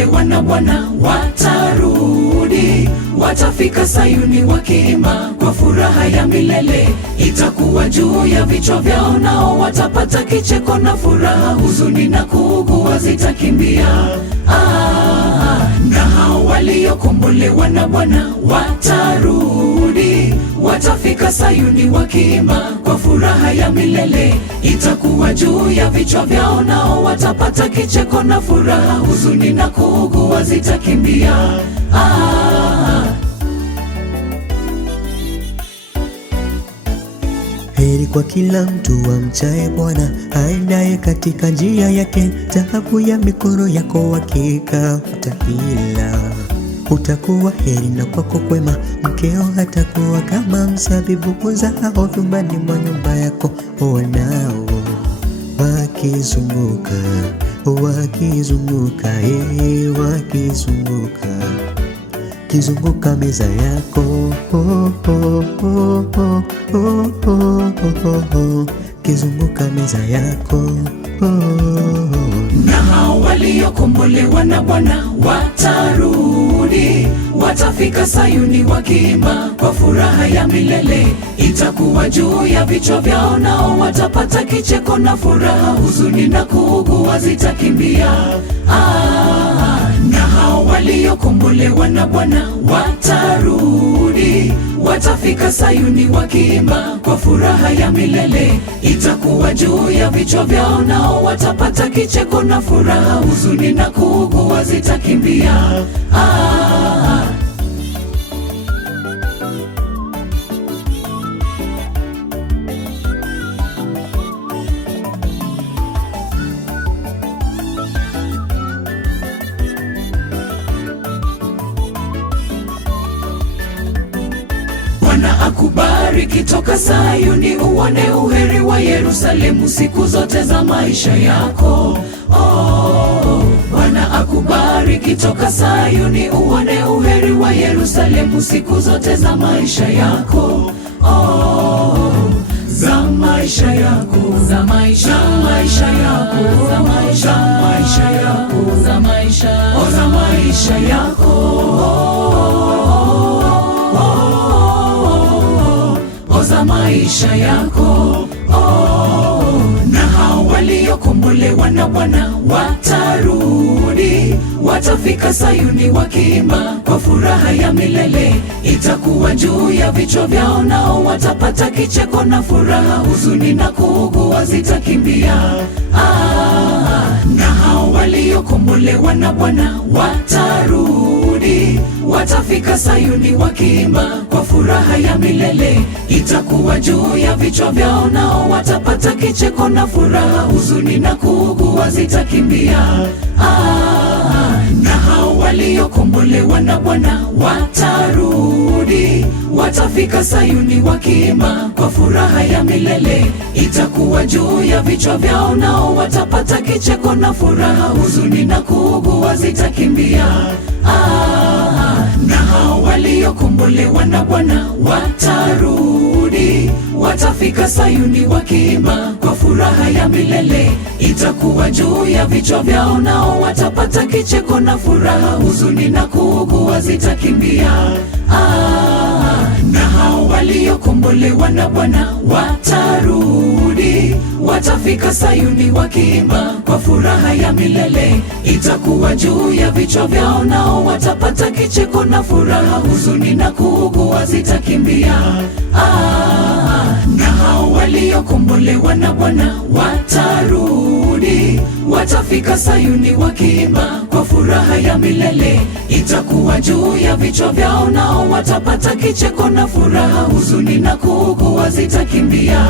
waliokombolewa na Bwana watarudi, watafika Sayuni wakiimba kwa furaha ya milele. Itakuwa juu ya vichwa vyao, nao watapata kicheko na furaha. Huzuni na kuugua zitakimbia. Na hao waliokombolewa na Bwana watarudi, watafika Sayuni wakiimba kwa furaha ya milele. Itakuwa juu ya vichwa vyao, nao watapata kicheko na furaha. Huzuni na kuugua zitakimbia. Heri kwa kila mtu amchaye Bwana, aendaye katika njia yake. Taabu ya mikono yako hakika hutaila. Utakuwa heri na kwako kwema, mkeo hatakuwa kama mzabibu uzaao vyumbani mwa nyumba yako. Wanao wakizunguka, wakizunguka, wakizunguka, kizunguka meza yako, kizunguka meza yako. Na hao waliokombolewa na Bwana watarudi, watafika Sayuni wakiimba kwa furaha ya milele. Itakuwa juu ya vichwa vyao, nao watapata kicheko na furaha. Huzuni na kuugua zitakimbia. Na hao waliokombolewa na Bwana watarudi, watafika Sayuni wakiimba kwa furaha ya milele. Itakuwa juu ya vichwa vyao, nao watapata kicheko na furaha. Huzuni na kuugua zitakimbia. Bwana akubariki toka Sayuni, uone uheri wa Yerusalemu siku zote za maisha yako. Bwana akubariki toka Sayuni, uone uheri wa Yerusalemu siku zote za maisha yako. Za maisha yako, za maisha yako, za maisha yako, za maisha yako, za maisha yako. Na hao waliokombolewa na Bwana watarudi, watafika Sayuni wakiimba kwa furaha ya milele. Itakuwa juu ya vichwa vyao, nao watapata kicheko na furaha. Huzuni na kuugua zitakimbia. Na hao waliokombolewa na Bwana watarudi, watafika Sayuni wakiimba kwa furaha ya milele. Itakuwa juu ya vichwa vyao, nao watapata kicheko na furaha. Huzuni na kuugua zitakimbia. Na hao waliokombolewa na Bwana watarudi, watafika Sayuni wakiimba kwa furaha ya milele. Itakuwa juu ya vichwa vyao, nao watapata kicheko na furaha. Huzuni na kuugua zitakimbia. Na hao waliokombolewa na Bwana watarudi, watafika Sayuni wakiimba kwa furaha ya milele. Itakuwa juu ya vichwa vyao, nao watapata kicheko na furaha. Huzuni na kuugua zitakimbia. Na hao waliokombolewa na Bwana watarudi, watafika Sayuni wakiimba kwa furaha ya milele. Itakuwa juu ya vichwa vyao, nao watapata kicheko na furaha. Huzuni na kuugua zitakimbia. Na hao waliokombolewa na Bwana watarudi, watafika Sayuni wakiimba kwa furaha ya milele. Itakuwa juu ya vichwa vyao, nao watapata kicheko na furaha. Huzuni na kuugua zitakimbia.